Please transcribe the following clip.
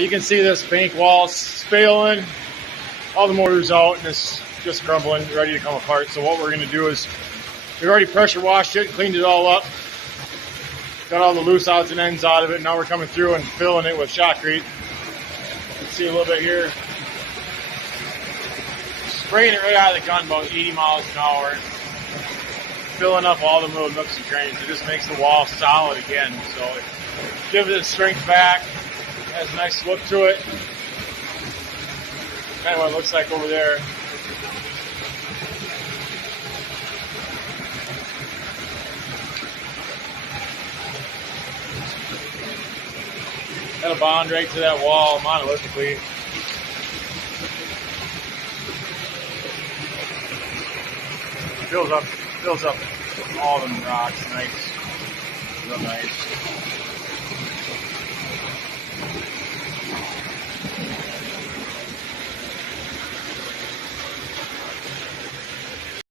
You can see this bank wall failing. All the mortar's out and it's just crumbling, ready to come apart. So what we're going to do is we've already pressure washed it, cleaned it all up, got all the loose odds and ends out of it. Now we're coming through and filling it with Shotcrete. You can see a little bit here. Spraying it right out of the gun about 80 miles an hour. Filling up all the little nooks and crannies. It just makes the wall solid again. So it gives it strength back. It has a nice look to it. Kind of what it looks like over there. That'll bond right to that wall monolithically. Fills up all them rocks. Nice. Real nice.